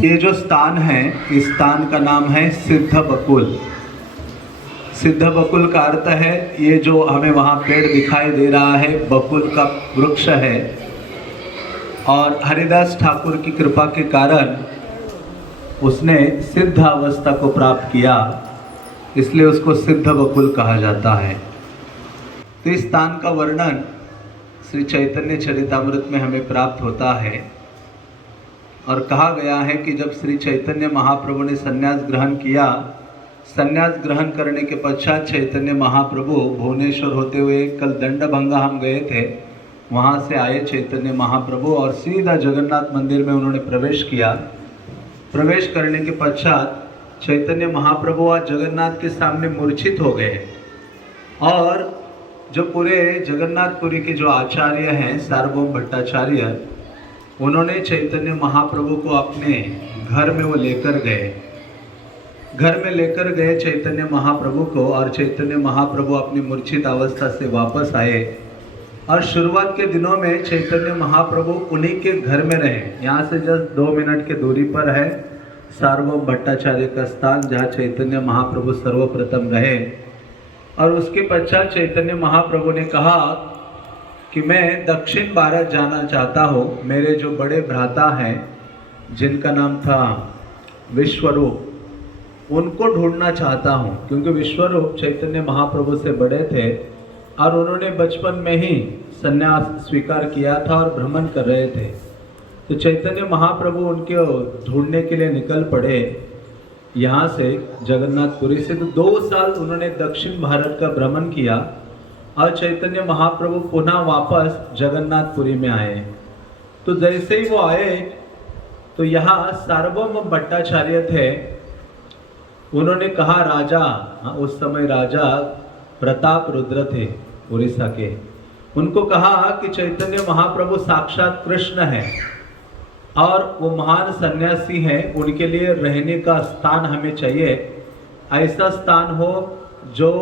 ये जो स्थान है, इस स्थान का नाम है सिद्ध बकुल। सिद्ध बकुल का अर्थ है ये जो हमें वहाँ पेड़ दिखाई दे रहा है, बकुल का वृक्ष है। और हरिदास ठाकुर की कृपा के कारण उसने सिद्ध अवस्था को प्राप्त किया, इसलिए उसको सिद्ध बकुल कहा जाता है। तो इस स्थान का वर्णन श्री चैतन्य चरितामृत में हमें प्राप्त होता है और कहा गया है कि जब श्री चैतन्य महाप्रभु ने संन्यास ग्रहण किया, संन्यास ग्रहण करने के पश्चात चैतन्य महाप्रभु भुवनेश्वर होते हुए, कल दंडभंगा हम गए थे, वहाँ से आए चैतन्य महाप्रभु और सीधा जगन्नाथ मंदिर में उन्होंने प्रवेश किया। प्रवेश करने के पश्चात चैतन्य महाप्रभु आज जगन्नाथ के सामने मूर्छित हो गए और जो पूरे जगन्नाथपुरी के जो आचार्य हैं सार्वभौम भट्टाचार्य, उन्होंने चैतन्य महाप्रभु को अपने घर में वो लेकर गए। घर में लेकर गए चैतन्य महाप्रभु को और चैतन्य महाप्रभु अपनी मूर्छित अवस्था से वापस आए। और शुरुआत के दिनों में चैतन्य महाप्रभु उन्हीं के घर में रहे। यहाँ से जस्ट 2 मिनट की दूरी पर है सार्वभौम भट्टाचार्य का स्थान, जहाँ चैतन्य महाप्रभु सर्वप्रथम रहे। और उसके पश्चात चैतन्य महाप्रभु ने कहा कि मैं दक्षिण भारत जाना चाहता हूँ। मेरे जो बड़े भ्राता हैं जिनका नाम था विश्वरूप, उनको ढूंढना चाहता हूँ, क्योंकि विश्वरूप चैतन्य महाप्रभु से बड़े थे और उन्होंने बचपन में ही संन्यास स्वीकार किया था और भ्रमण कर रहे थे। तो चैतन्य महाप्रभु उनके ढूंढने के लिए निकल पड़े यहाँ से जगन्नाथपुरी से। तो 2 साल उन्होंने दक्षिण भारत का भ्रमण किया और चैतन्य महाप्रभु पुनः वापस जगन्नाथपुरी में आए। तो जैसे ही वो आए तो यहाँ सार्वभौम भट्टाचार्य थे। उन्होंने कहा, राजा, उस समय राजा प्रताप रुद्र थे उड़ीसा के, उनको कहा कि चैतन्य महाप्रभु साक्षात कृष्ण है और वो महान सन्यासी हैं, उनके लिए रहने का स्थान हमें चाहिए। ऐसा स्थान हो जो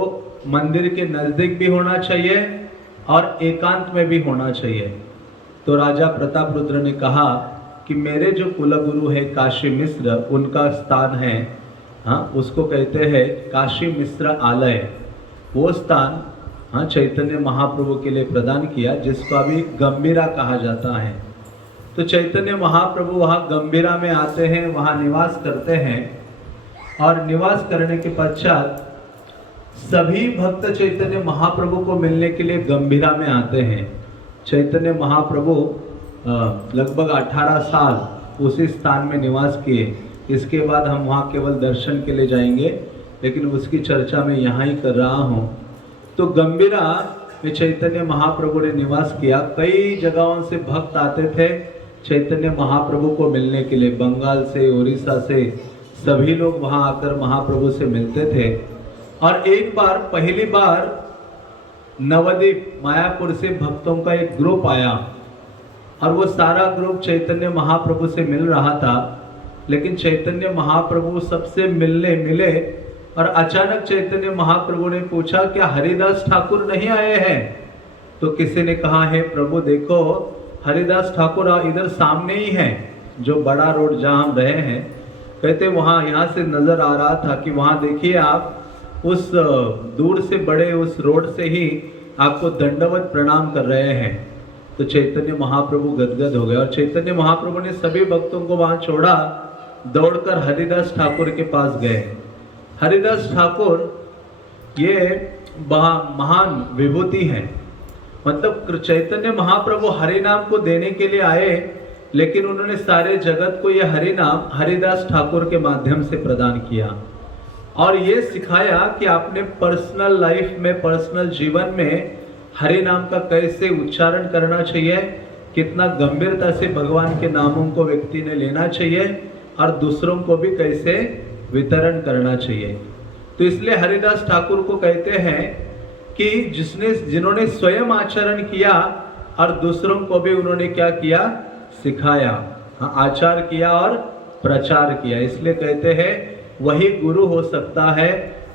मंदिर के नज़दीक भी होना चाहिए और एकांत में भी होना चाहिए। तो राजा प्रताप रुद्र ने कहा कि मेरे जो कुलगुरु है काशी मिश्र, उनका स्थान है, उसको कहते हैं काशी मिश्र आलय, वो स्थान चैतन्य महाप्रभु के लिए प्रदान किया, जिसको अभी गंभीरा कहा जाता है। तो चैतन्य महाप्रभु वहाँ गंभीरा में आते हैं, वहाँ निवास करते हैं और निवास करने के पश्चात सभी भक्त चैतन्य महाप्रभु को मिलने के लिए गंभीरा में आते हैं। चैतन्य महाप्रभु लगभग 18 साल उसी स्थान में निवास किए। इसके बाद हम वहाँ केवल दर्शन के लिए जाएंगे, लेकिन उसकी चर्चा मैं यहाँ ही कर रहा हूँ। तो गंभीरा में चैतन्य महाप्रभु ने निवास किया। कई जगहों से भक्त आते थे चैतन्य महाप्रभु को मिलने के लिए, बंगाल से, उड़ीसा से, सभी लोग वहाँ आकर महाप्रभु से मिलते थे। और एक बार, पहली बार नवद्वीप मायापुर से भक्तों का एक ग्रुप आया और वो सारा ग्रुप चैतन्य महाप्रभु से मिल रहा था। लेकिन चैतन्य महाप्रभु सबसे मिले और अचानक चैतन्य महाप्रभु ने पूछा, क्या हरिदास ठाकुर नहीं आए हैं? तो किसी ने कहा, है प्रभु देखो हरिदास ठाकुर इधर सामने ही हैं, जो बड़ा रोड जहाँ हम रहे हैं। कहते वहाँ, यहाँ से नजर आ रहा था कि वहाँ देखिए आप, उस दूर से बड़े उस रोड से ही आपको दंडवत प्रणाम कर रहे हैं। तो चैतन्य महाप्रभु गदगद हो गए और चैतन्य महाप्रभु ने सभी भक्तों को वहाँ छोड़ा, दौड़कर हरिदास ठाकुर के पास गए। हरिदास ठाकुर ये महान विभूति हैं, मतलब चैतन्य महाप्रभु हरि नाम को देने के लिए आए, लेकिन उन्होंने सारे जगत को यह हरि नाम हरिदास ठाकुर के माध्यम से प्रदान किया और ये सिखाया कि आपने पर्सनल लाइफ में, पर्सनल जीवन में हरि नाम का कैसे उच्चारण करना चाहिए, कितना गंभीरता से भगवान के नामों को व्यक्ति ने लेना चाहिए और दूसरों को भी कैसे वितरण करना चाहिए। तो इसलिए हरिदास ठाकुर को कहते हैं कि जिन्होंने स्वयं आचरण किया और दूसरों को भी उन्होंने क्या किया, सिखाया, आचार किया और प्रचार किया। इसलिए कहते हैं वही गुरु हो सकता है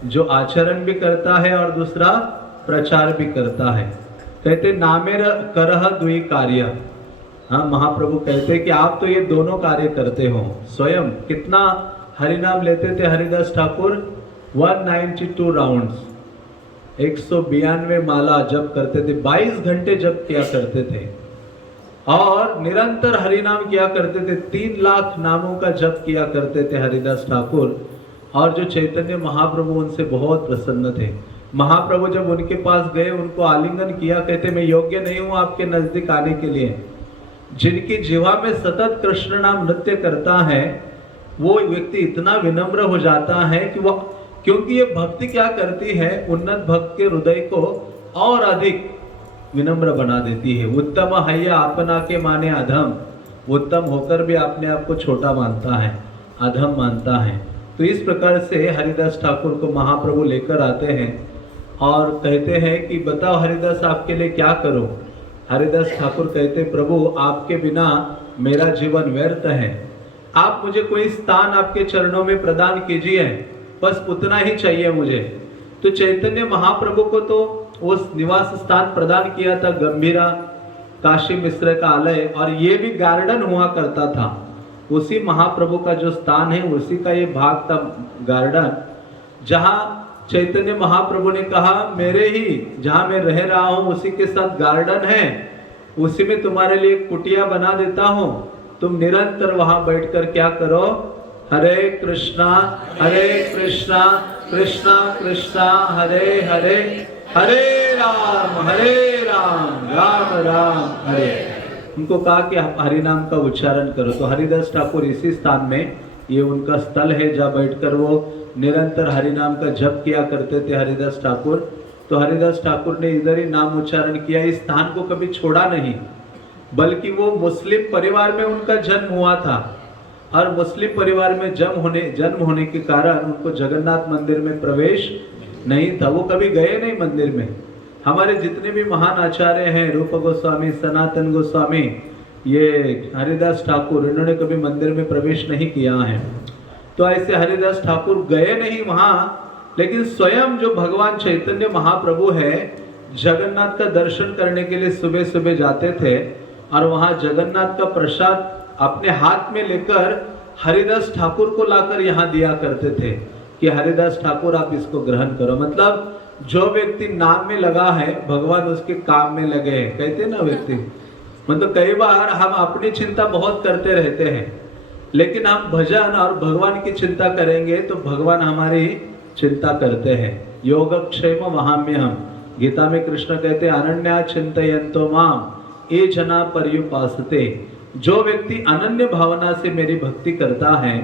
जो आचरण भी करता है और दूसरा प्रचार भी करता है। कहते नामेर करह दुई कार्य, हाँ, महाप्रभु कहते हैं कि आप तो ये दोनों कार्य करते हो स्वयं। कितना हरिनाम लेते थे हरिदास ठाकुर? 192 राउंड्स, 192 माला जप करते थे, 22 घंटे जप किया करते थे और निरंतर हरिनाम किया करते थे। 3 लाख नामों का जप किया करते थे हरिदास ठाकुर। और जो चैतन्य महाप्रभु उनसे बहुत प्रसन्न थे। महाप्रभु जब उनके पास गए, उनको आलिंगन किया, कहते मैं योग्य नहीं हूं आपके नजदीक आने के लिए। जिनकी जीवा में सतत कृष्ण नाम नृत्य करता है वो व्यक्ति इतना विनम्र हो जाता है कि वह, क्योंकि ये भक्ति क्या करती है, उन्नत भक्त के हृदय को और अधिक विनम्र बना देती है। उत्तम हैया अपना के माने अधम, उत्तम होकर भी अपने आप को छोटा मानता है, अधम मानता है। तो इस प्रकार से हरिदास ठाकुर को महाप्रभु लेकर आते हैं और कहते हैं कि बताओ हरिदास आपके लिए क्या करूं। हरिदास ठाकुर कहते प्रभु आपके बिना मेरा जीवन व्यर्थ है, आप मुझे कोई स्थान आपके चरणों में प्रदान कीजिए, बस उतना ही चाहिए मुझे। तो चैतन्य महाप्रभु को तो उस निवास स्थान प्रदान किया था गंभीरा काशी मिश्र का आलय, और ये भी गार्डन हुआ करता था। उसी महाप्रभु का जो स्थान है उसी का ये भाग था गार्डन, जहां चैतन्य महाप्रभु ने कहा मेरे ही जहां मैं रह रहा हूं उसी के साथ गार्डन है, उसी में तुम्हारे लिए कुटिया बना देता हूं, तुम निरंतर वहां बैठकर क्या करो, हरे कृष्णा कृष्णा कृष्णा हरे हरे, हरे राम राम राम हरे। उनको कहा कि आप हरिनाम का उच्चारण करो। तो हरिदास ठाकुर इसी स्थान में, ये उनका स्थल है जहाँ बैठकर वो निरंतर हरिनाम का जप किया करते थे हरिदास ठाकुर। तो हरिदास ठाकुर ने इधर ही नाम उच्चारण किया, इस स्थान को कभी छोड़ा नहीं, बल्कि वो मुस्लिम परिवार में उनका जन्म हुआ था और मुस्लिम परिवार में जन्म होने के कारण उनको जगन्नाथ मंदिर में प्रवेश नहीं था, वो कभी गए नहीं मंदिर में। हमारे जितने भी महान आचार्य हैं, रूप गोस्वामी, सनातन गोस्वामी, ये हरिदास ठाकुर, इन्होंने कभी मंदिर में प्रवेश नहीं किया है। तो ऐसे हरिदास ठाकुर गए नहीं वहां, लेकिन स्वयं जो भगवान चैतन्य महाप्रभु है जगन्नाथ का दर्शन करने के लिए सुबह सुबह जाते थे और वहां जगन्नाथ का प्रसाद अपने हाथ में लेकर हरिदास ठाकुर को लाकर यहाँ दिया करते थे कि हरिदास ठाकुर आप इसको ग्रहण करो। मतलब जो व्यक्ति नाम में लगा है भगवान उसके काम में लगे हैं, कहते ना व्यक्ति। मतलब कई बार हम अपनी चिंता बहुत करते रहते हैं, लेकिन हम भजन और भगवान की चिंता करेंगे तो भगवान हमारी चिंता करते हैं। योगक्षेम वहाम्यहम्, गीता में कृष्ण कहते हैं अनन्या चिंतयन्तो माम ये जना पर्युपासते। जो व्यक्ति अनन्य भावना से मेरी भक्ति करता है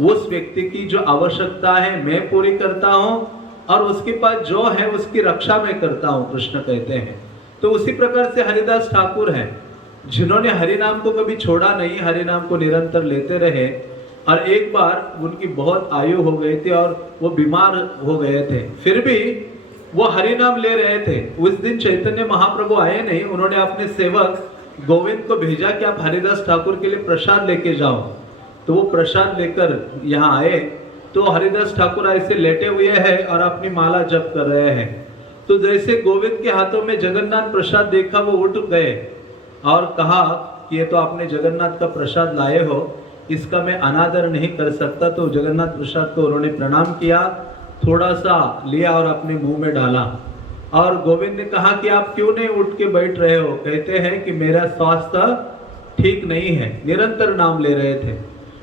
उस व्यक्ति की जो आवश्यकता है मैं पूरी करता हूँ और उसके पास जो है उसकी रक्षा मैं करता हूँ, कृष्ण कहते हैं। तो उसी प्रकार से हरिदास ठाकुर हैं जिन्होंने हरिनाम को कभी छोड़ा नहीं, हरिनाम को निरंतर लेते रहे। और एक बार उनकी बहुत आयु हो गई थी और वो बीमार हो गए थे, फिर भी वो हरिनाम ले रहे थे। उस दिन चैतन्य महाप्रभु आए नहीं, उन्होंने अपने सेवक गोविंद को भेजा कि आप हरिदास ठाकुर के लिए प्रसाद लेके जाओ। तो वो प्रसाद लेकर यहाँ आए तो हरिदास ठाकुर ऐसे लेटे हुए हैं और अपनी माला जप कर रहे हैं। तो जैसे गोविंद के हाथों में जगन्नाथ प्रसाद देखा वो उठ गए और कहा कि ये तो आपने जगन्नाथ का प्रसाद लाए हो, इसका मैं अनादर नहीं कर सकता। तो जगन्नाथ प्रसाद को उन्होंने प्रणाम किया, थोड़ा सा लिया और अपने मुंह में डाला। और गोविंद ने कहा कि आप क्यों नहीं उठ के बैठ रहे हो? कहते हैं कि मेरा स्वास्थ्य ठीक नहीं है, निरंतर नाम ले रहे थे।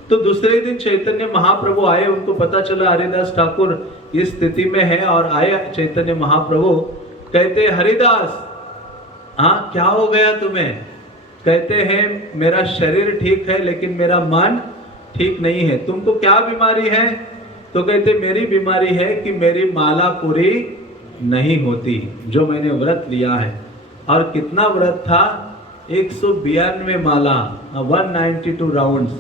तो दूसरे दिन चैतन्य महाप्रभु आए, उनको पता चला हरिदास ठाकुर इस स्थिति में है और आए चैतन्य महाप्रभु। कहते हरिदास हाँ क्या हो गया तुम्हें? कहते हैं मेरा शरीर ठीक है लेकिन मेरा मन ठीक नहीं है। तुमको क्या बीमारी है? तो कहते मेरी बीमारी है कि मेरी माला पूरी नहीं होती जो मैंने व्रत लिया है। और कितना व्रत था? 192 माला, 192 राउंड्स।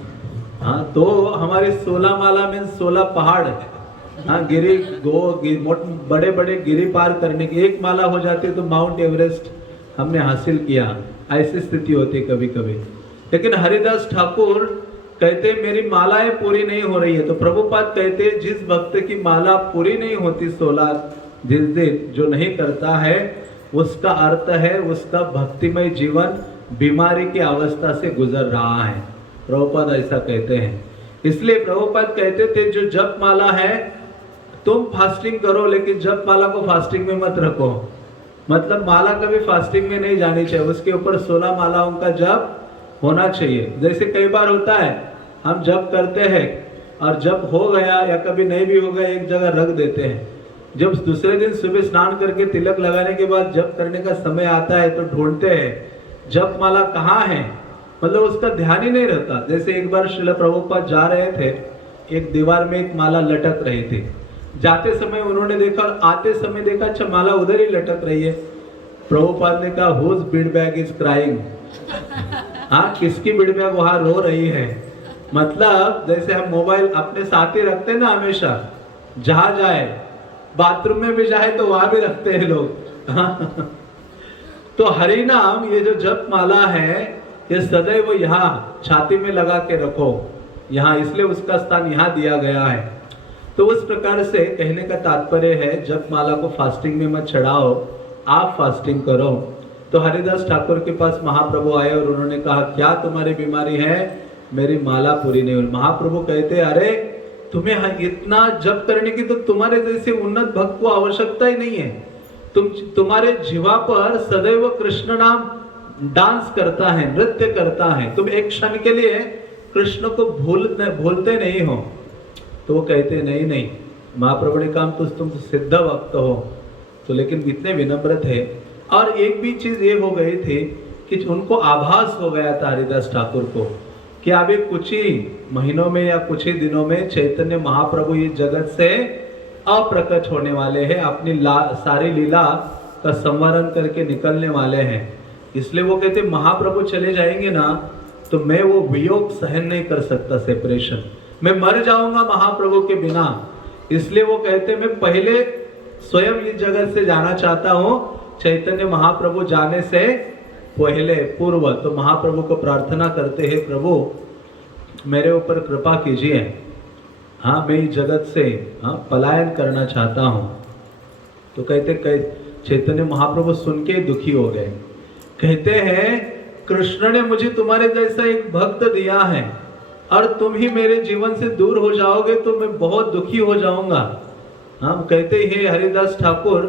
हाँ तो हमारी 16 माला में 16 पहाड़, हाँ बड़े बड़े गिरी पार करने की। एक माला हो जाती है तो माउंट एवरेस्ट हमने हासिल किया, ऐसी स्थिति होती कभी कभी। लेकिन हरिदास ठाकुर कहते मेरी मालाएं पूरी नहीं हो रही है। तो प्रभुपाद कहते जिस भक्त की माला पूरी नहीं होती 16 दिन जो नहीं करता है उसका अर्थ है उसका भक्तिमय जीवन बीमारी की अवस्था से गुजर रहा है। प्रभुपाद ऐसा कहते हैं। इसलिए प्रभुपाद कहते थे जो जप माला है तुम फास्टिंग करो, लेकिन जप माला को फास्टिंग में मत रखो। मतलब माला कभी फास्टिंग में नहीं जानी चाहिए, उसके ऊपर 16 मालाओं का जप होना चाहिए। जैसे कई बार होता है हम जप करते हैं और जब हो गया या कभी नहीं भी हो गया एक जगह रख देते हैं। जब दूसरे दिन सुबह स्नान करके तिलक लगाने के बाद जप करने का समय आता है तो ढूंढते हैं जप माला कहाँ है, मतलब उसका ध्यान ही नहीं रहता। जैसे एक बार श्रील प्रभुपाद जा रहे थे, एक दीवार में एक माला लटक रही थी। जाते समय उन्होंने देखा और आते समय देखा अच्छा माला उधर ही लटक रही है। प्रभुपाद ने कहा whose bead bag is crying, हाँ किसकी बीड बैग वहां रो रही है। मतलब जैसे हम मोबाइल अपने साथ ही रखते हैं ना, हमेशा जहां जाए, बाथरूम में भी जाए तो वहां भी रखते हैं लोग। तो हरि नाम ये जो जप माला है ये सदैव यहाँ छाती में लगा के रखो यहाँ, इसलिए उसका स्थान यहाँ दिया गया है। तो उस प्रकार से कहने का तात्पर्य है जप माला को फास्टिंग में मत चढ़ाओ, आप फास्टिंग करो। तो हरिदास ठाकुर के पास महाप्रभु आए और उन्होंने कहा क्या तुम्हारी बीमारी है? मेरी माला पूरी नहीं हुई। महाप्रभु कहते अरे तुम्हें इतना जप करने की तो तुम्हारे जैसे उन्नत भक्त को आवश्यकता ही नहीं है। तुम्हारे जीवा पर सदैव कृष्ण नाम डांस करता है, नृत्य करता है, तुम एक क्षण के लिए कृष्ण को भूलते नहीं हो। तो वो कहते नहीं, महाप्रभु ने कहा तुम तो सिद्ध भक्त हो। तो लेकिन इतने विनम्र थे। और एक भी चीज ये हो गई थी कि उनको आभास हो गया था हरिदास ठाकुर को कि अभी कुछ ही महीनों में या कुछ ही दिनों में चैतन्य महाप्रभु इस जगत से अप्रकट होने वाले हैं, अपनी सारी लीला का संवरण करके निकलने वाले हैं। इसलिए वो कहते महाप्रभु चले जाएंगे ना तो मैं वो वियोग सहन नहीं कर सकता, सेपरेशन, मैं मर जाऊंगा महाप्रभु के बिना। इसलिए वो कहते मैं पहले स्वयं इस जगत से जाना चाहता हूँ, चैतन्य महाप्रभु जाने से पहले पूर्व। तो महाप्रभु को प्रार्थना करते हैं प्रभु मेरे ऊपर कृपा कीजिए, हाँ मैं इस जगत से पलायन करना चाहता हूँ। तो कहते चैतन्य महाप्रभु सुन के दुखी हो गए। कहते हैं कृष्ण ने मुझे तुम्हारे जैसा एक भक्त दिया है और तुम ही मेरे जीवन से दूर हो जाओगे तो मैं बहुत दुखी हो जाऊंगा। हम कहते हैं हरिदास ठाकुर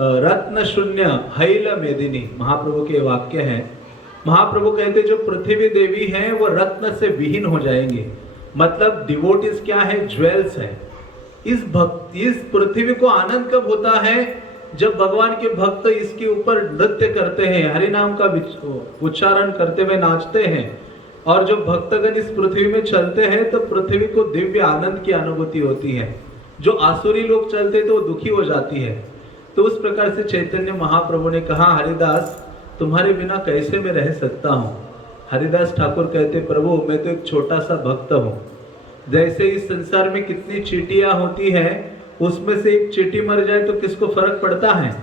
रत्न शून्य हैल मेदिनी, महाप्रभु के वाक्य है। महाप्रभु कहते जो पृथ्वी देवी हैं वो रत्न से विहीन हो जाएंगे। मतलब डिवोटीज क्या है? ज्वेल्स है। इस पृथ्वी को आनंद कब होता है? जब भगवान के भक्त इसके ऊपर नृत्य करते हैं, हरि नाम का उच्चारण करते हुए नाचते हैं। और जो भक्तगण इस पृथ्वी में चलते हैं तो पृथ्वी को दिव्य आनंद की अनुभूति होती है। जो आसुरी लोग चलते तो वो दुखी हो जाती है। तो उस प्रकार से चैतन्य महाप्रभु ने कहा हरिदास तुम्हारे बिना कैसे मैं रह सकता हूँ। हरिदास ठाकुर कहते प्रभु मैं तो एक छोटा सा भक्त हूँ। जैसे इस संसार में कितनी चींटियां होती हैं, उसमें से एक चींटी मर जाए तो किसको फर्क पड़ता है?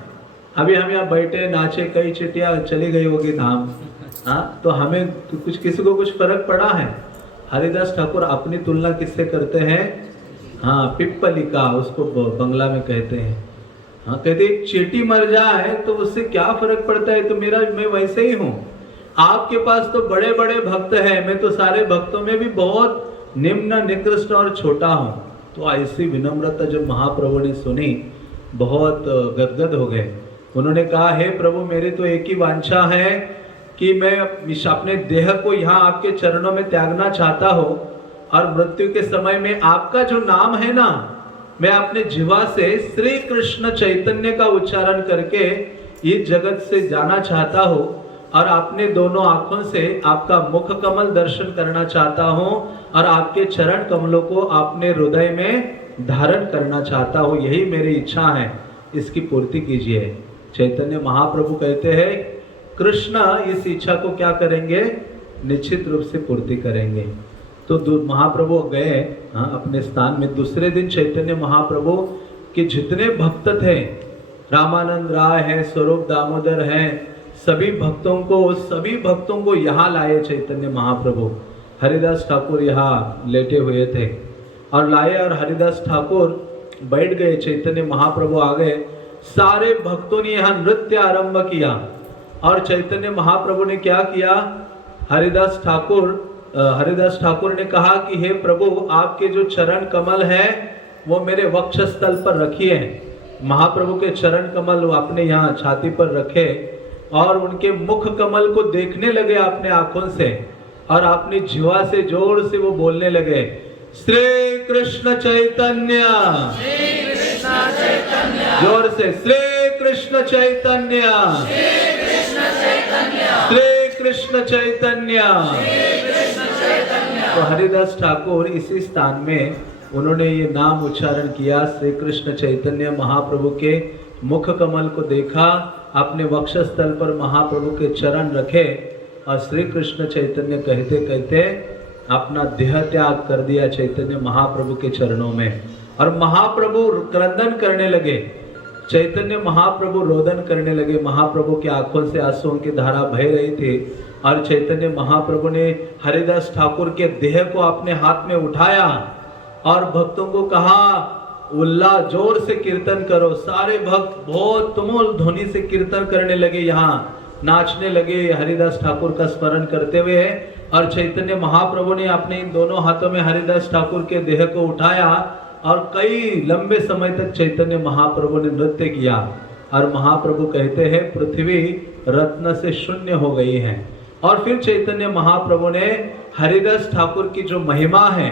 अभी हम यहाँ बैठे नाचे, कई चींटियां चली गई होगी धाम, हाँ तो हमें तो किसी को कुछ फर्क पड़ा है? हरिदास ठाकुर अपनी तुलना किससे करते हैं? हाँ पिप्पलिका, उसको बंगला में कहते हैं। हाँ कहते एक चींटी मर जाए तो उससे क्या फर्क पड़ता है? तो मैं वैसे ही हूँ। आपके पास तो बड़े बड़े भक्त हैं, मैं तो सारे भक्तों में भी बहुत निम्न निकृष्ट और छोटा हूँ। तो ऐसी विनम्रता जब महाप्रभु ने सुनी बहुत गदगद हो गए। उन्होंने कहा हे प्रभु मेरी तो एक ही वांछा है कि मैं अपने देह को यहाँ आपके चरणों में त्यागना चाहता हूँ और मृत्यु के समय में आपका जो नाम है ना, मैं अपने जीवा से श्री कृष्ण चैतन्य का उच्चारण करके इस जगत से जाना चाहता हूँ और अपने दोनों आंखों से आपका मुख कमल दर्शन करना चाहता हूँ और आपके चरण कमलों को अपने हृदय में धारण करना चाहता हूँ। यही मेरी इच्छा है, इसकी पूर्ति कीजिए। चैतन्य महाप्रभु कहते हैं कृष्ण इस इच्छा को क्या करेंगे? निश्चित रूप से पूर्ति करेंगे। तो महाप्रभु गए अपने स्थान में। दूसरे दिन चैतन्य महाप्रभु के जितने भक्त थे, रामानंद राय है, स्वरूप दामोदर है, सभी भक्तों को यहाँ लाए चैतन्य महाप्रभु। हरिदास ठाकुर यहाँ लेटे हुए थे और लाए और हरिदास ठाकुर बैठ गए। चैतन्य महाप्रभु आ गए। सारे भक्तों ने यहाँ नृत्य आरंभ किया। और चैतन्य महाप्रभु ने क्या किया, हरिदास ठाकुर ने कहा कि हे प्रभु, आपके जो चरण कमल है वो मेरे वक्षस्थल पर रखिए। महाप्रभु के चरण कमल वो अपने यहाँ छाती पर रखे और उनके मुख कमल को देखने लगे अपने आंखों से, और अपनी जीवा से जोर से वो बोलने लगे, श्री कृष्ण चैतन्य, जोर से श्री कृष्ण चैतन्य, श्री कृष्ण चैतन्य। तो हरिदास ठाकुर इसी स्थान में उन्होंने ये नाम उच्चारण किया, श्री कृष्ण चैतन्य। महाप्रभु के मुख कमल को देखा, अपने वक्षस्थल पर महाप्रभु के चरण रखे और श्री कृष्ण चैतन्य कहते कहते अपना देह त्याग कर दिया चैतन्य महाप्रभु के चरणों में। और महाप्रभु क्रंदन करने लगे, चैतन्य महाप्रभु रोदन करने लगे। महाप्रभु की आंखों से आंसुओं की धारा बह रही थी और चैतन्य महाप्रभु ने हरिदास ठाकुर के देह को अपने हाथ में उठाया और भक्तों को कहा, उल्लास, जोर से कीर्तन करो। सारे भक्त बहुत तुमुल ध्वनि से कीर्तन करने लगे, यहाँ नाचने लगे हरिदास ठाकुर का स्मरण करते हुए। और चैतन्य महाप्रभु ने अपने इन दोनों हाथों में हरिदास ठाकुर के देह को उठाया और कई लंबे समय तक चैतन्य महाप्रभु ने नृत्य किया। और महाप्रभु कहते हैं पृथ्वी रत्न से शून्य हो गई है। और फिर चैतन्य महाप्रभु ने हरिदास ठाकुर की जो महिमा है,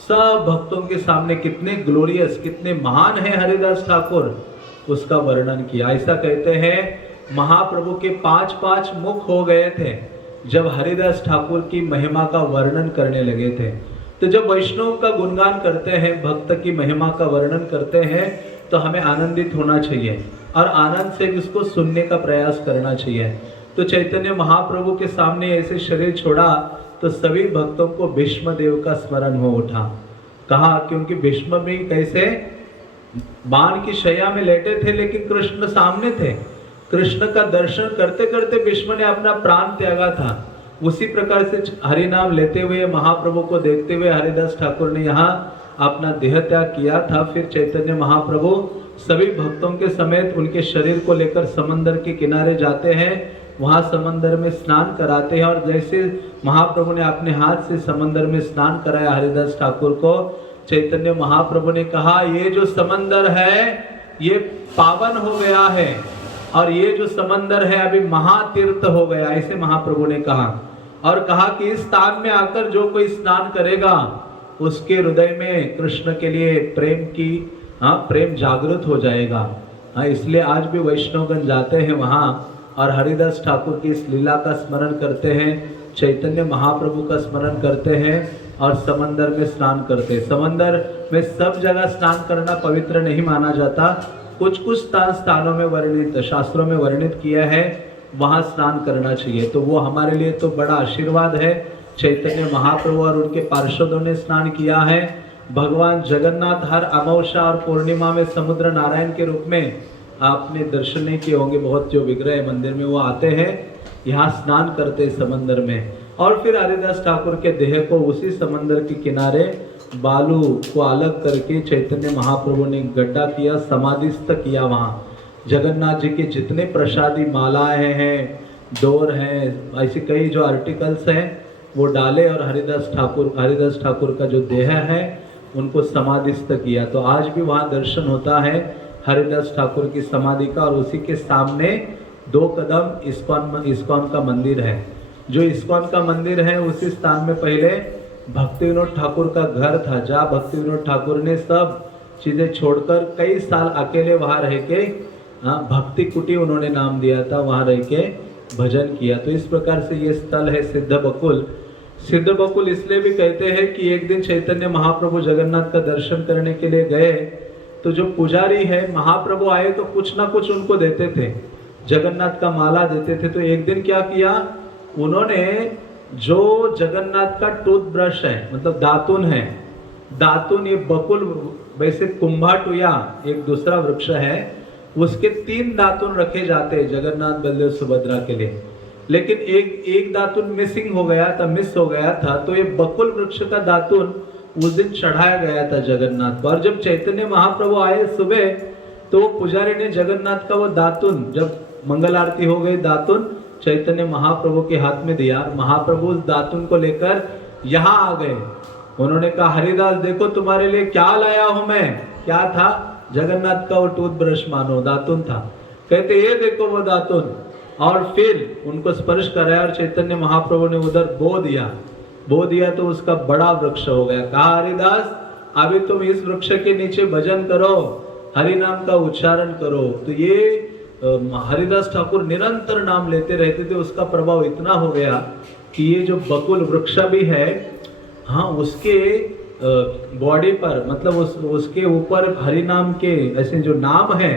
सब भक्तों के सामने कितने ग्लोरियस, कितने महान है हरिदास ठाकुर, उसका वर्णन किया। ऐसा कहते हैं महाप्रभु के 5-5 मुख हो गए थे जब हरिदास ठाकुर की महिमा का वर्णन करने लगे थे। तो जब वैष्णव का गुणगान करते हैं, भक्त की महिमा का वर्णन करते हैं, तो हमें आनंदित होना चाहिए और आनंद से उसको सुनने का प्रयास करना चाहिए। तो चैतन्य महाप्रभु के सामने ऐसे शरीर छोड़ा तो सभी भक्तों को भीष्म देव का स्मरण हो उठा। कहा क्योंकि भीष्म भी कैसे बाण की शैया में लेटे थे लेकिन कृष्ण सामने थे। कृष्ण का दर्शन करते करते भीष्म ने अपना प्राण त्यागा था। उसी प्रकार से हरि नाम लेते हुए महाप्रभु को देखते हुए हरिदास ठाकुर ने यहाँ अपना देह त्याग किया था। फिर चैतन्य महाप्रभु सभी भक्तों के समेत उनके शरीर को लेकर समंदर के किनारे जाते हैं, वहां समंदर में स्नान कराते हैं। और जैसे महाप्रभु ने अपने हाथ से समंदर में स्नान कराया हरिदास ठाकुर को, चैतन्य महाप्रभु ने कहा ये जो समंदर है ये पावन हो गया है और ये जो समंदर है अभी महातीर्थ हो गया, ऐसे महाप्रभु ने कहा। और कहा कि इस स्थान में आकर जो कोई स्नान करेगा उसके हृदय में कृष्ण के लिए प्रेम जागृत हो जाएगा। इसलिए आज भी वैष्णवगण जाते हैं वहाँ और हरिदास ठाकुर की इस लीला का स्मरण करते हैं, चैतन्य महाप्रभु का स्मरण करते हैं और समंदर में स्नान करते हैं। समंदर में सब जगह स्नान करना पवित्र नहीं माना जाता, कुछ कुछ स्थानों में वर्णित, शास्त्रों में वर्णित किया है, वहाँ स्नान करना चाहिए। तो वो हमारे लिए तो बड़ा आशीर्वाद है। चैतन्य महाप्रभु और उनके पार्षदों ने स्नान किया है। भगवान जगन्नाथ हर अमावस्या और पूर्णिमा में समुद्र नारायण के रूप में आपने दर्शन नहीं किए होंगे, बहुत जो विग्रह मंदिर में वो आते हैं, यहाँ स्नान करते समंदर में। और फिर हरिदास ठाकुर के देह को उसी समंदर के किनारे बालू को अलग करके चैतन्य महाप्रभु ने गड्ढा किया, समाधिस्थ किया। वहाँ जगन्नाथ जी के जितने प्रसादी मालाएं हैं, डोर हैं, ऐसे कई जो आर्टिकल्स हैं वो डाले और हरिदास ठाकुर का जो देह है उनको समाधिस्थ किया। तो आज भी वहाँ दर्शन होता है हरिदास ठाकुर की समाधि का। और उसी के सामने 2 कदम इस्कॉन का मंदिर है। जो इस्कॉन का मंदिर है उसी स्थान में पहले भक्ति विनोद ठाकुर का घर था, जहाँ भक्ति विनोद ठाकुर ने सब चीज़ें छोड़कर कई साल अकेले वहाँ रह के भक्ति कुटी उन्होंने नाम दिया था, वहाँ रह के भजन किया। तो इस प्रकार से ये स्थल है सिद्ध बकुल। सिद्ध बकुल इसलिए भी कहते हैं कि एक दिन चैतन्य महाप्रभु जगन्नाथ का दर्शन करने के लिए गए, तो जो पुजारी है, महाप्रभु आए तो कुछ ना कुछ उनको देते थे, जगन्नाथ का माला देते थे। तो एक दिन क्या किया उन्होंने, जो जगन्नाथ का टूथब्रश है, मतलब दातुन है, दातुन, ये बकुल वैसे कुंभाटुया एक दूसरा वृक्ष है, उसके 3 दातुन रखे जाते हैं जगन्नाथ बलदेव सुभद्रा के लिए। लेकिन एक दातुन मिस हो गया था। तो ये बकुल वृक्ष का दातुन उस दिन चढ़ाया गया था जगन्नाथ को। और जब चैतन्य महाप्रभु आए सुबह, तो पुजारी ने जगन्नाथ का वो दातुन जब मंगल आरती हो गई, दातुन चैतन्य महाप्रभु के हाथ में दिया। महाप्रभु उस दातुन को लेकर यहाँ आ गए। उन्होंने कहा, हरिदास देखो तुम्हारे लिए क्या लाया हूं मैं। क्या था? जगन्नाथ का वो टूथब्रश मानो, दातुन था। कहते ये देखो वो दातुन। और फिर उनको स्पर्श कराया और चैतन्य महाप्रभु ने उधर बो दिया तो उसका बड़ा वृक्ष हो गया। कहा, हरिदास अभी तुम इस वृक्ष के नीचे भजन करो, हरि नाम का उच्चारण करो। तो ये हरिदास ठाकुर निरंतर नाम लेते रहते थे। उसका प्रभाव इतना हो गया कि ये जो बकुल वृक्ष भी है, हाँ, उसके बॉडी पर मतलब उसके ऊपर हरि नाम के ऐसे जो नाम है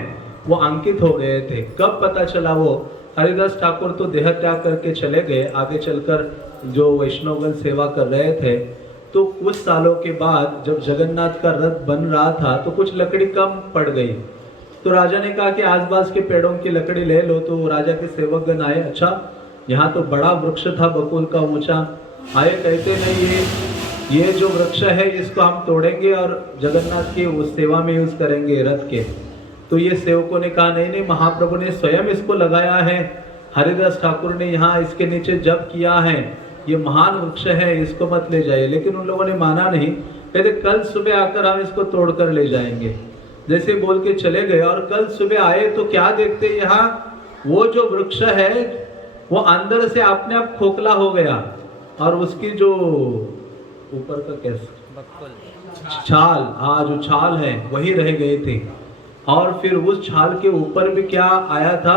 वो अंकित हो गए थे। कब पता चला? वो हरिदास ठाकुर तो देह त्याग करके चले गए, आगे चलकर जो वैष्णवगण सेवा कर रहे थे। तो कुछ सालों के बाद जब जगन्नाथ का रथ बन रहा था तो कुछ लकड़ी कम पड़ गई। तो राजा ने कहा कि आसपास के पेड़ों की लकड़ी ले लो। तो राजा के सेवकगण आए, अच्छा यहाँ तो बड़ा वृक्ष था बकुल का ऊंचा। आए, कहते नहीं ये जो वृक्ष है इसको हम तोड़ेंगे और जगन्नाथ की उस सेवा में यूज करेंगे रथ के। तो ये सेवकों ने कहा, नहीं महाप्रभु ने स्वयं इसको लगाया है, हरिदास ठाकुर ने यहाँ इसके नीचे जप किया है, ये महान वृक्ष है, इसको मत ले जाइए। लेकिन उन लोगों ने माना नहीं। कहते कल सुबह आकर हम इसको तोड़कर ले जाएंगे। जैसे बोल के चले गए और कल सुबह आए तो क्या देखते, यहाँ वो जो वृक्ष है वो अंदर से अपने आप खोखला हो गया और उसकी जो ऊपर का कैसे छाल, हाँ जो छाल है वही रह गए थे। और फिर उस छाल के ऊपर भी क्या आया था,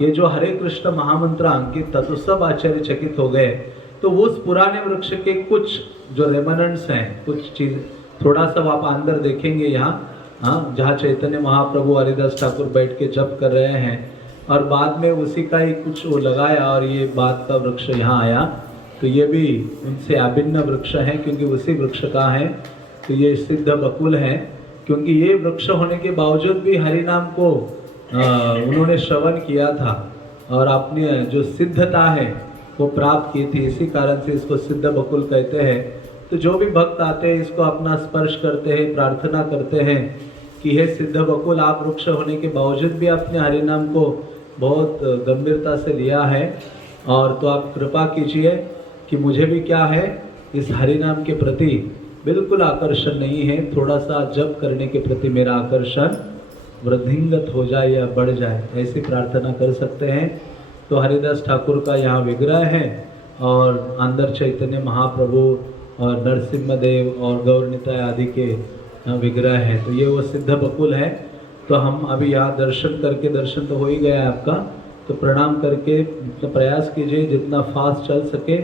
ये जो हरे कृष्ण महामंत्र अंकित था। तो सब आश्चर्यचकित हो गए। तो उस पुराने वृक्ष के कुछ जो रेमनेंट्स हैं, कुछ चीज थोड़ा सा आप अंदर देखेंगे यहाँ, हाँ, जहाँ चैतन्य महाप्रभु हरिदास ठाकुर बैठ के जप कर रहे हैं। और बाद में उसी का ही कुछ वो लगाया और ये बात का वृक्ष यहाँ आया। तो ये भी उनसे अभिन्न वृक्ष है क्योंकि उसी वृक्ष का है। तो ये सिद्ध बकुल है क्योंकि ये वृक्ष होने के बावजूद भी हरि नाम को उन्होंने श्रवण किया था और अपनी जो सिद्धता है वो प्राप्त की थी। इसी कारण से इसको सिद्ध बकुल कहते हैं। तो जो भी भक्त आते हैं इसको अपना स्पर्श करते हैं, प्रार्थना करते हैं कि हे सिद्ध बकुल, आप वृक्ष होने के बावजूद भी अपने हरि नाम को बहुत गंभीरता से लिया है, और तो आप कृपा कीजिए कि मुझे भी क्या है, इस हरि नाम के प्रति बिल्कुल आकर्षण नहीं है, थोड़ा सा जप करने के प्रति मेरा आकर्षण वृद्धिंगत हो जाए या बढ़ जाए, ऐसी प्रार्थना कर सकते हैं। तो हरिदास ठाकुर का यहाँ विग्रह है और अंदर चैतन्य महाप्रभु और नरसिम्हदेव और गौरनिताय आदि के विग्रह है। तो ये वो सिद्ध बकुल है। तो हम अभी यहाँ दर्शन करके, दर्शन तो हो ही गया है आपका, तो प्रणाम करके तो प्रयास कीजिए जितना फास्ट चल सके।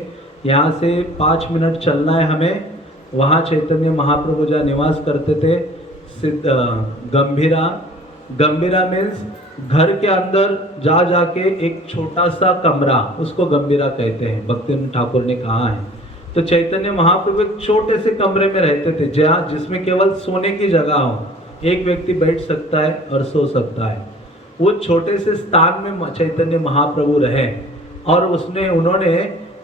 यहाँ से 5 मिनट चलना है हमें। वहाँ चैतन्य महाप्रभु जहाँ निवास करते थे, सिद्ध गंभीरा मीन्स घर के अंदर जा जाके एक छोटा सा कमरा, उसको गंभीरा कहते हैं, भक्तिविनोद ठाकुर ने कहा है। तो चैतन्य महाप्रभु एक छोटे से कमरे में रहते थे जहाँ जिसमें केवल सोने की जगह हो, एक व्यक्ति बैठ सकता है और सो सकता है। वो छोटे से स्थान में चैतन्य महाप्रभु रहे और उन्होंने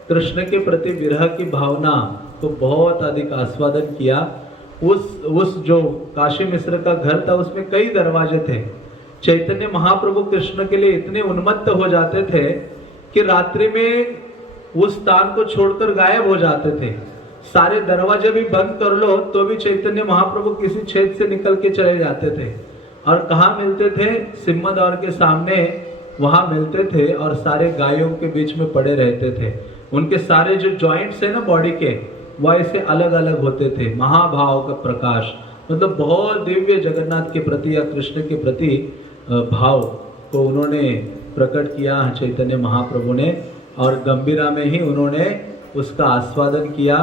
कृष्ण के प्रति विरह की भावना को बहुत अधिक आस्वादन किया। उस जो काशी मिश्र का घर था उसमें कई दरवाजे थे। चैतन्य महाप्रभु कृष्ण के लिए इतने उन्मत्त हो जाते थे कि रात्रि में उस स्थान को छोड़कर गायब हो जाते थे। सारे दरवाजे भी बंद कर लो तो भी चैतन्य महाप्रभु किसी छेद से निकल के चले जाते थे। और कहाँ मिलते थे? सिंहद्वार के सामने वहां मिलते थे और सारे गायों के बीच में पड़े रहते थे। उनके सारे जो जॉइंट्स है ना बॉडी के, वो ऐसे अलग अलग होते थे। महाभाव का प्रकाश, मतलब बहुत दिव्य जगन्नाथ के प्रति या कृष्ण के प्रति भाव को उन्होंने प्रकट किया चैतन्य महाप्रभु ने, और गंभीरा में ही उन्होंने उसका आस्वादन किया।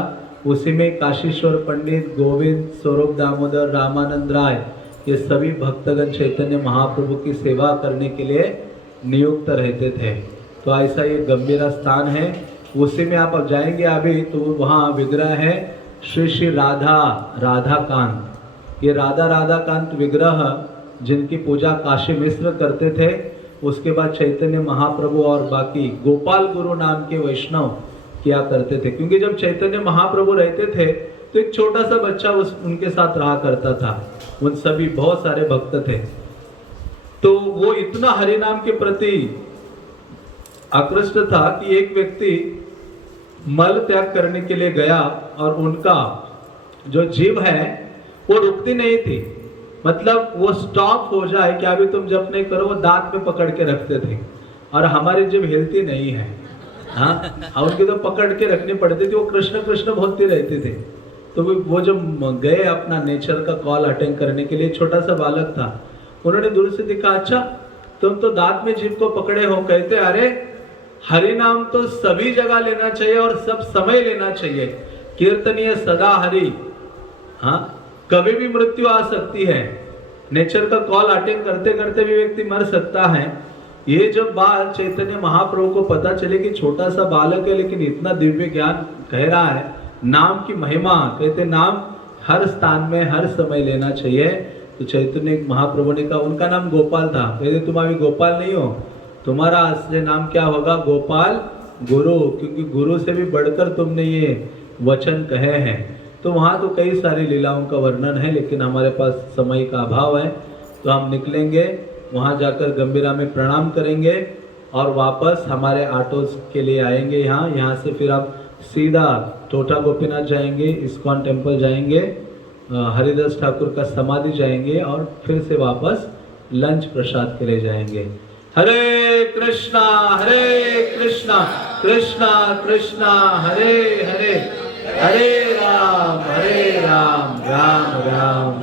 उसी में काशीश्वर पंडित, गोविंद, स्वरूप दामोदर, रामानंद राय, ये सभी भक्तगण चैतन्य महाप्रभु की सेवा करने के लिए नियुक्त रहते थे। तो ऐसा ये गंभीरा स्थान है। उसी में आप अब जाएंगे अभी तो वहाँ विग्रह है श्री श्री राधा कांत। ये राधा कांत विग्रह जिनकी पूजा काशी मिश्र करते थे, उसके बाद चैतन्य महाप्रभु और बाकी गोपाल गुरु नाम के वैष्णव किया करते थे। क्योंकि जब चैतन्य महाप्रभु रहते थे तो एक छोटा सा बच्चा उनके साथ रहा करता था। उन सभी बहुत सारे भक्त थे। तो वो इतना हरि नाम के प्रति आकृष्ट था कि एक व्यक्ति मल त्याग करने के लिए गया और उनका जो जीभ है वो रुकती नहीं थी, मतलब वो स्टॉप हो जाए कि अभी तुम जब नहीं करो, वो दांत में पकड़ के रखते थे और हमारी जीभ हिलती नहीं है। हाँ, उनकी तो पकड़ के रखनी पड़ती थी, वो कृष्ण कृष्ण बोलते रहते थे। तो वो जब गए अपना नेचर का कॉल अटेंड करने के लिए, छोटा सा बालक था, उन्होंने दूर से देखा, अच्छा तुम तो दांत में जीभ को पकड़े हो। कहते अरे हरि नाम तो सभी जगह लेना चाहिए और सब समय लेना चाहिए, कीर्तनीय सदा हरि। हाँ, कभी भी मृत्यु आ सकती है, नेचर का कॉल अटेंड करते करते भी व्यक्ति मर सकता है। ये जब बात चैतन्य महाप्रभु को पता चले कि छोटा सा बालक है लेकिन इतना दिव्य ज्ञान कह रहा है, नाम की महिमा, कहते नाम हर स्थान में हर समय लेना चाहिए। तो चैतन्य महाप्रभु ने कहा, उनका नाम गोपाल था, कहते तुम अभी गोपाल नहीं हो, तुम्हारा असली नाम क्या होगा, गोपाल गुरु, क्योंकि गुरु से भी बढ़कर तुमने ये वचन कहे हैं। तो वहाँ तो कई सारी लीलाओं का वर्णन है, लेकिन हमारे पास समय का अभाव है, तो हम निकलेंगे, वहाँ जाकर गंभीरा में प्रणाम करेंगे और वापस हमारे ऑटो के लिए आएंगे यहाँ से फिर आप सीधा टोटा गोपीनाथ जाएंगे, इस्कॉन टेम्पल जाएंगे, हरिदास ठाकुर का समाधि जाएंगे और फिर से वापस लंच प्रसाद के लिए जाएंगे। हरे कृष्णा कृष्णा कृष्णा हरे हरे, हरे राम राम राम